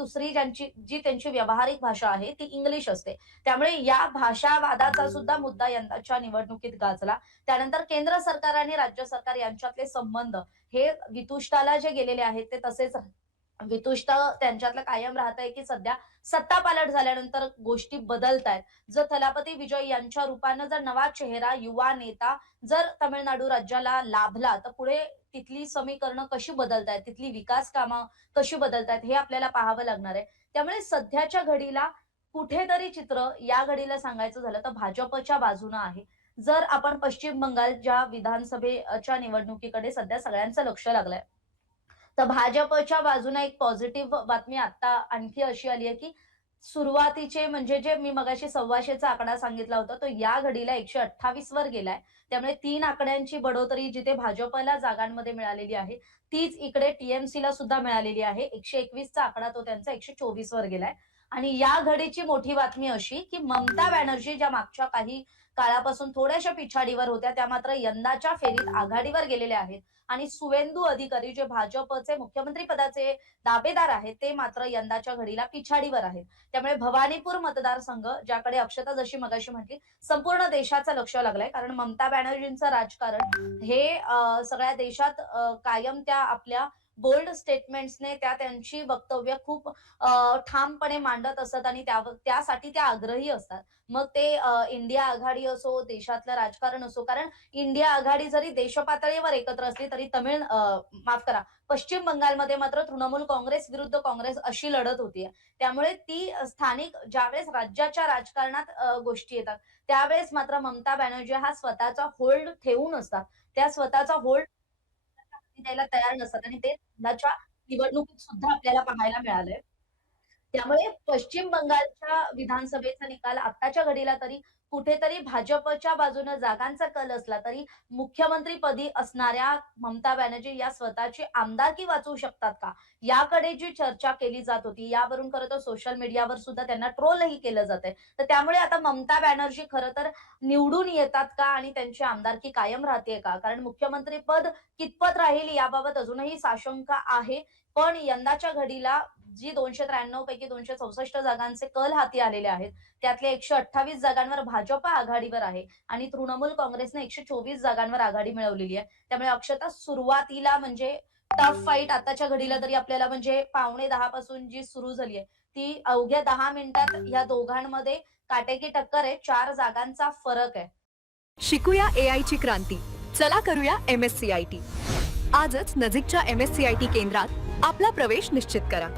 दुसरी जी त्यांची व्यावहारिक भाषा आहे ती इंग्लिश असते. त्यामुळे या भाषावादाचा सुद्धा मुद्दा यंदाच्या निवडणुकीत गाजला. त्यानंतर केंद्र सरकार आणि राज्य सरकार यांच्यातले संबंध हे वितुष्टाला जे गेलेले आहेत ते तसेच वितुष्ट त्यांच्यातलं कायम राहतंय, की सध्या सत्तापालट झाल्यानंतर गोष्टी बदलतायत. जर थलापती विजय यांच्या रूपानं जर नवा चेहरा, युवा नेता जर तामिळनाडू राज्याला लाभला, तर पुढे तिथली समीकरणं कशी बदलतायत, तिथली विकास कामं कशी बदलतायत, हे आपल्याला पाहावं लागणार आहे. त्यामुळे सध्याच्या घडीला कुठेतरी चित्र या घडीला सांगायचं झालं तर भाजपच्या बाजूनं आहे. जर आपण पश्चिम बंगालच्या विधानसभेच्या निवडणुकीकडे सध्या सगळ्यांचं लक्ष लागलंय. तर भाजपच्या बाजूने एक पॉझिटिव्ह बातमी आता आणखी अशी आली आहे, की सुरुवातीचे म्हणजे जे मी मगाशी 1,200चा आकडा सांगितला होता, तो या घडीला 128 वर गेलाय. त्यामुळे 3 आकड्यांची बढोतरी जिथे भाजपला जागांमध्ये मिळालेली आहे, तीच इकडे टीएमसीला सुद्धा मिळालेली आहे. 121 चा आकडा तो त्यांचा 124 वर गेलाय. आणि या घडीची मोठी बातमी अशी, की ममता बॅनर्जी ज्या मागच्या काही काळापासून थोड्याशा पिछाडीवर होत्या, त्या मात्र यंदाच्या फेरीत आघाडीवर गेलेल्या आहेत. आणि सुवेंदू अधिकारी जे भाजपचे मुख्यमंत्री पदाचे दावेदार आहेत, ते मात्र यंदाच्या घडीला पिछाडीवर आहेत. त्यामुळे भवानीपूर मतदारसंघ, ज्याकडे अक्षता जशी मगाशी म्हटली, संपूर्ण देशाचं लक्ष लागलंय. कारण ममता बॅनर्जींचं राजकारण हे सगळ्या देशात कायम त्या आपल्या बोल्ड स्टेटमेंट्सने त्यांची वक्तव्य खूप ठामपणे मांडत असतात आणि त्यासाठी त्या आग्रही असतात. मग ते इंडिया आघाडी असो, देशातलं राजकारण असो. कारण इंडिया आघाडी जरी देशपातळीवर एकत्र असली तरी माफ करा, पश्चिम बंगालमध्ये मात्र तृणमूल काँग्रेस विरुद्ध काँग्रेस अशी लढत होतीये. त्यामुळे ती स्थानिक ज्यावेळेस राज्याच्या राजकारणात गोष्टी येतात, त्यावेळेस मात्र ममता बॅनर्जी हा स्वतःचा होल्ड ठेवून असतात. त्या स्वतःचा होल्ड द्यायला तयार नसतात आणि ते यंदाच्या निवडणुकीत सुद्धा आपल्याला पाहायला मिळालंय. त्यामुळे पश्चिम बंगालच्या विधानसभेचा निकाल आत्ताच्या घडीला तरी कुठेतरी भाजपच्या बाजूने जागांचा कल असला तरी मुख्यमंत्रीपदी असणाऱ्या ममता बॅनर्जी या स्वतःची आमदारकी वाचवू शकतात का? याकडे जी चर्चा केली जात होती, यावरून खरं तर सोशल मीडियावर सुद्धा त्यांना ट्रोलही केलं जातंय. तर त्यामुळे आता ममता बॅनर्जी खरं तर निवडून येतात का आणि त्यांची आमदारकी कायम राहते का? कारण मुख्यमंत्रीपद कितपत राहील याबाबत अजूनही साशंका आहे. पण यंदाच्या घडीला जी 293 पैकी 264 जागांचे कल हाती आलेले आहेत, त्यातल्या 128 जागांवर भाजप आघाडीवर आहे आणि तृणमूल काँग्रेसने 124 जागांवर आघाडी मिळवलेली आहे. त्यामुळे अक्षता सुरुवातीला म्हणजे टफ फाईट आताच्या घडीला तरी आपल्याला म्हणजे 9:45 पासून जी सुरू झाली आहे, ती अवघ्या 10 मिनिटात या दोघांमध्ये काटेकी टक्कर आहे. 4 जागांचा फरक आहे. शिकूया एआय ची क्रांती. चला करूया MSCIT. आजच नजीकच्या MSCIT केंद्रात आपला प्रवेश निश्चित करा.